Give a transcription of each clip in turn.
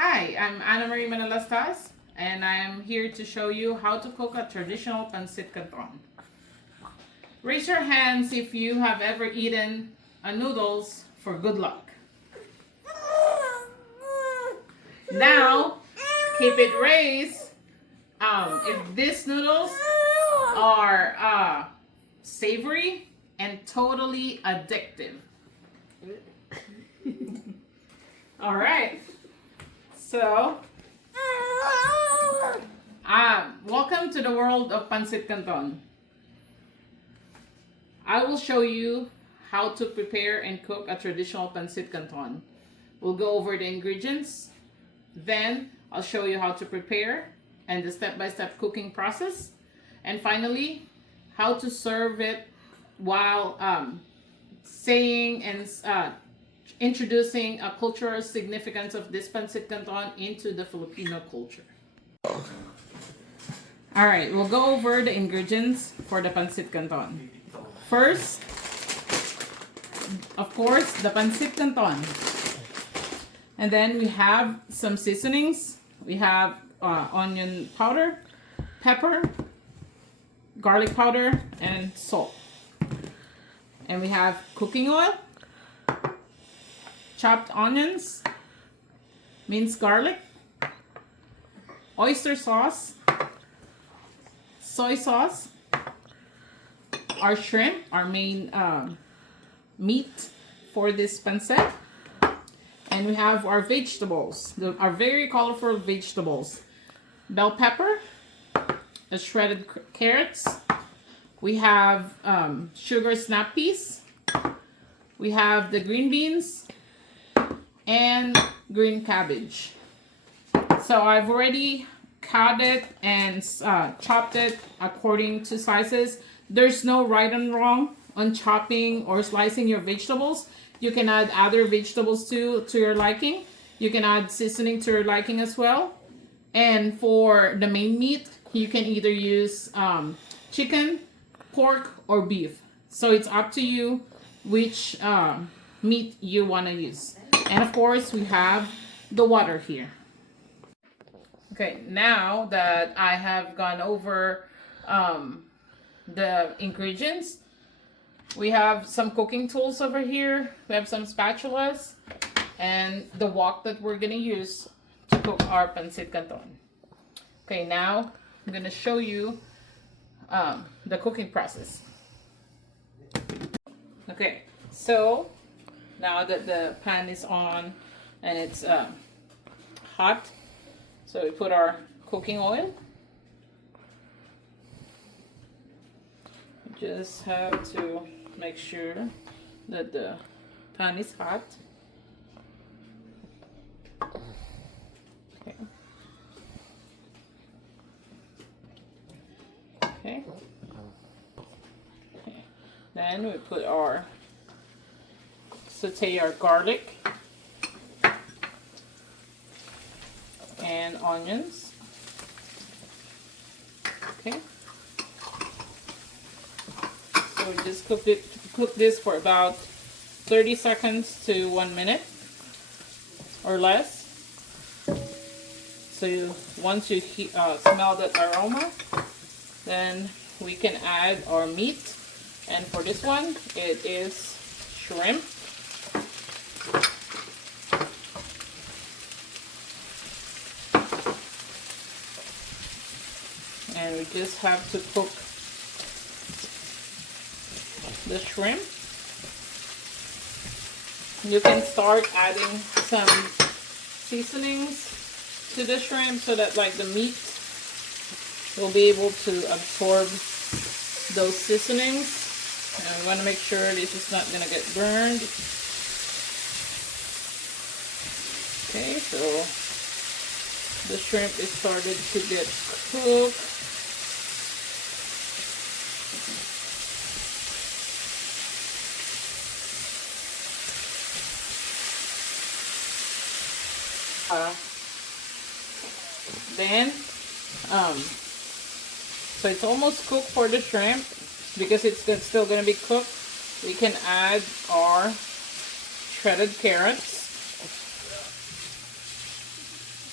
Hi, I'm Ana Marie Manalastas, and I'm here to show you how to cook a traditional pancit canton. Raise your hands if you have ever eaten noodles for good luck. Now, keep it raised. If these noodles are savory and totally addictive. All right. So, welcome to the world of pancit canton. I will show you how to prepare and cook a traditional pancit canton. We'll go over the ingredients. Then, I'll show you how to prepare and the step-by-step cooking process. And finally, how to serve it while saying and introducing a cultural significance of this pancit canton into the Filipino culture. All right, we'll go over the ingredients for the pancit canton. First, of course, the pancit canton. And then we have some seasonings. We have onion powder, pepper, garlic powder, and salt. And we have cooking oil, chopped onions, minced garlic, oyster sauce, soy sauce, our shrimp, our main meat for this pancit, and we have our vegetables, our very colorful vegetables, bell pepper, shredded carrots, we have sugar snap peas, we have the green beans, and green cabbage. So I've already cut it and chopped it according to sizes. There's no right and wrong on chopping or slicing your vegetables. You can add other vegetables to your liking. You can add seasoning to your liking as well. And for the main meat, you can either use chicken, pork, or beef. So it's up to you which meat you want to use. And of course, we have the water here. Okay, now that I have gone over the ingredients, we have some cooking tools over here. We have some spatulas and the wok that we're gonna use to cook our pancit canton. Okay, now I'm gonna show you the cooking process. Okay, so now that the pan is on and it's hot, so we put our cooking oil. Just have to make sure that the pan is hot. Okay. Okay. Okay. Then we put our saute our garlic and onions. Okay. So we just cook this for about 30 seconds to 1 minute or less. So once you smell that aroma, then we can add our meat. And for this one, it is shrimp. And we just have to cook the shrimp. You can start adding some seasonings to the shrimp so that like the meat will be able to absorb those seasonings. And we want to make sure this is not going to get burned. Okay, so the shrimp is started to get cooked. Then so it's almost cooked for the shrimp. Because it's still going to be cooked, we can add our shredded carrots.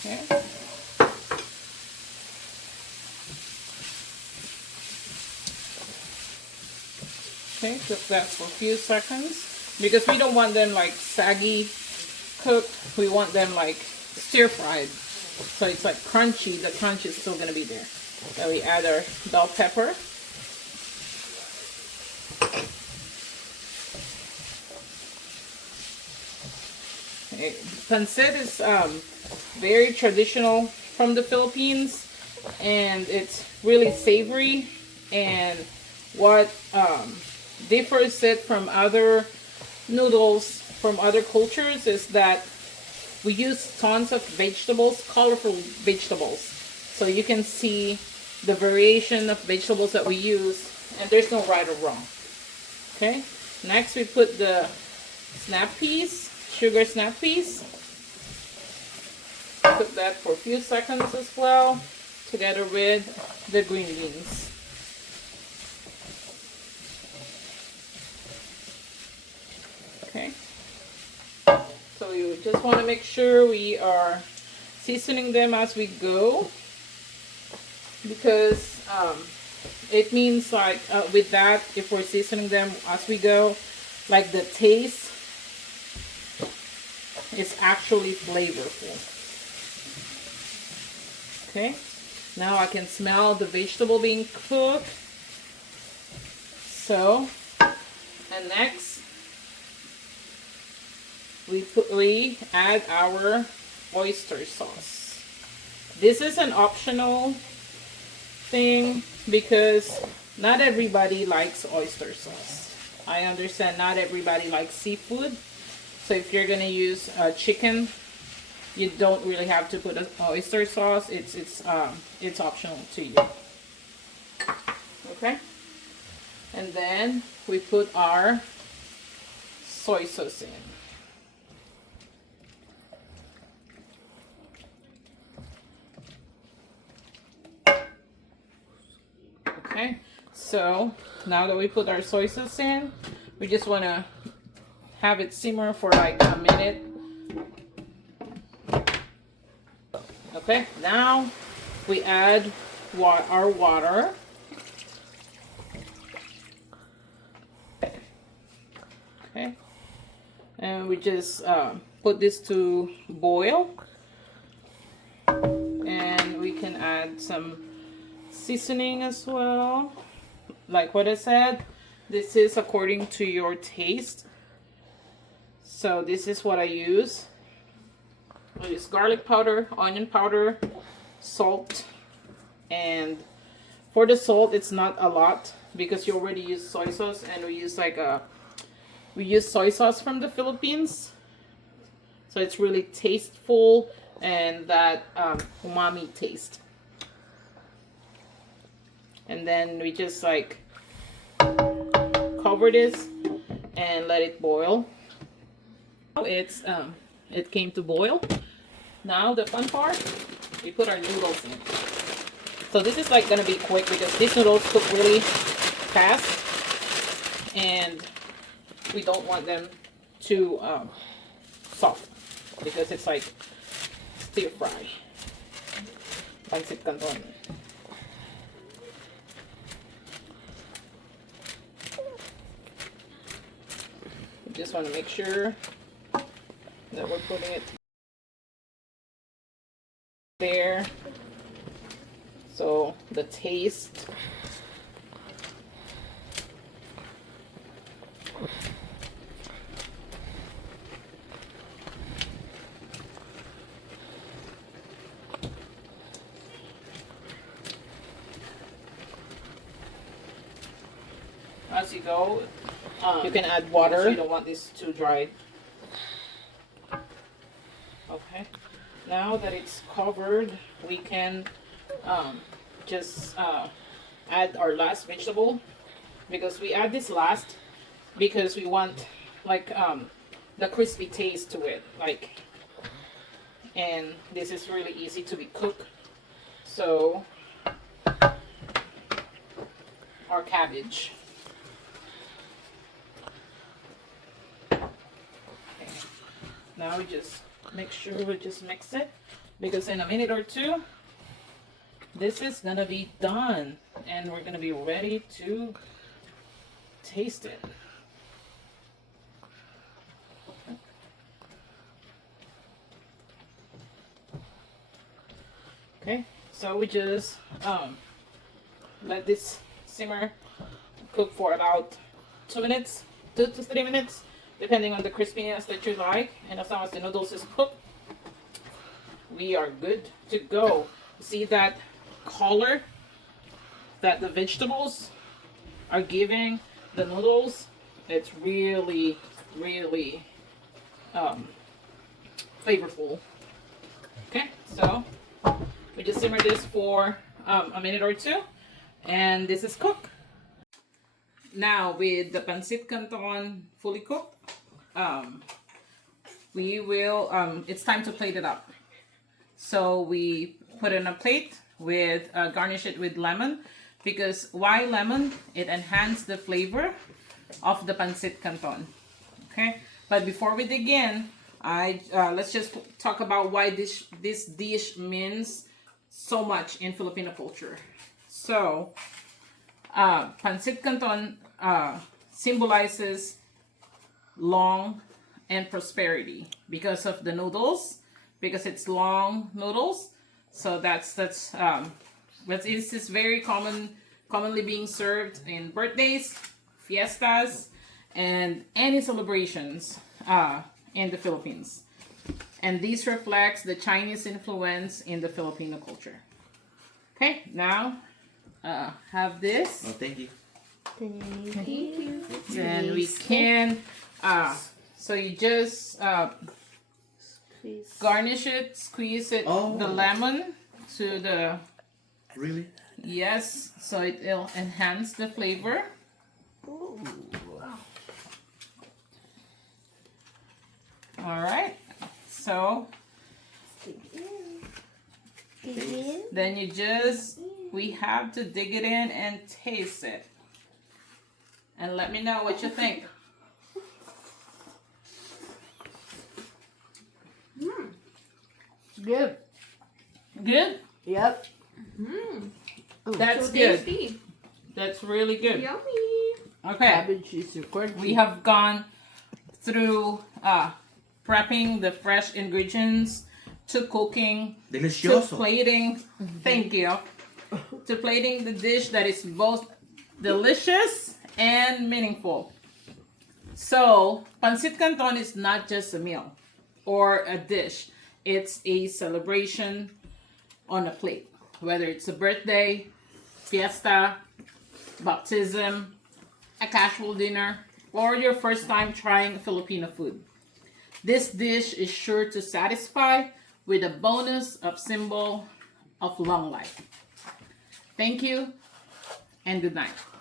Okay. Okay, cook that for a few seconds because we don't want them like saggy cooked. We want them like stir fried. So it's like crunchy. The crunch is still gonna be there. Then we add our bell pepper. Okay. Pancit is very traditional from the Philippines, and it's really savory. And what differs it from other noodles from other cultures is that we use tons of vegetables, colorful vegetables. So you can see the variation of vegetables that we use, and there's no right or wrong. Okay, next we put the snap peas, sugar snap peas. Cook that for a few seconds as well, together with the green beans. Okay, so you just want to make sure we are seasoning them as we go, because it means like with that, if we're seasoning them as we go, like the taste is actually flavorful. Okay, now I can smell the vegetable being cooked. So, and next we add our oyster sauce. This is an optional thing because not everybody likes oyster sauce. I understand not everybody likes seafood. So if you're gonna use chicken, you don't really have to put an oyster sauce. It's optional to you. Okay, and then we put our soy sauce in. Okay, so now that we put our soy sauce in, we just want to have it simmer for like a minute. Okay, now we add our water. Okay, and we just put this to boil, and we can add some seasoning as well. Like what I said, this is according to your taste. So this is what I use. I use garlic powder, onion powder, salt, and for the salt it's not a lot because you already use soy sauce, and we use soy sauce from the Philippines, so it's really tasteful and that umami taste. And then we just like cover this and let it boil. Now it came to boil. Now the fun part, we put our noodles in. So this is like gonna be quick because these noodles cook really fast, and we don't want them too soft because it's like stir fry. Pancit canton. We just want to make sure that we're putting it there, so the taste as you go. You can add water. You don't want this too dry. Okay. Now that it's covered, we can just add our last vegetable, because we add this last because we want like the crispy taste to it, like, and this is really easy to be cooked. So our cabbage. Okay. Now we just make sure we just mix it. because in a minute or two, this is gonna be done and we're gonna be ready to taste it. Okay, so we just let this simmer, cook for about 2 minutes, 2 to 3 minutes, depending on the crispiness that you like. And as long as the noodles is cooked, we are good to go. See that color that the vegetables are giving the noodles? It's really, really flavorful. Okay, so we just simmer this for a minute or two, and this is cooked. Now with the pancit canton fully cooked, we will, it's time to plate it up. So we put it in a plate with, garnish it with lemon, because why lemon? It enhances the flavor of the pancit canton. Okay, but before we dig in, let's just talk about why this dish means so much in Filipino culture. So, pancit canton symbolizes long and prosperity because of the noodles, because it's long noodles. So this is very commonly being served in birthdays, fiestas, and any celebrations in the Philippines. And this reflects the Chinese influence in the Filipino culture. Okay, now have this. Oh, thank you. Thank you. Then we can, so you just garnish it, squeeze it, the lemon to the... Really? Yes, so it'll enhance the flavor. Ooh. All right, so then you just, we have to dig it in and taste it. And let me know what you think. Good. Good? Yep. That's So good. tasty. That's really good. Yummy. Okay, Cabbage is your crunchy. we have gone through prepping the fresh ingredients, to cooking, to Delicioso. plating. Thank you. To plating the dish that is both delicious and meaningful. So, pancit canton is not just a meal or a dish. It's a celebration on a plate. Whether it's a birthday, fiesta, baptism, a casual dinner, or your first time trying Filipino food. This dish is sure to satisfy with a bonus of symbol of long life. Thank you and good night.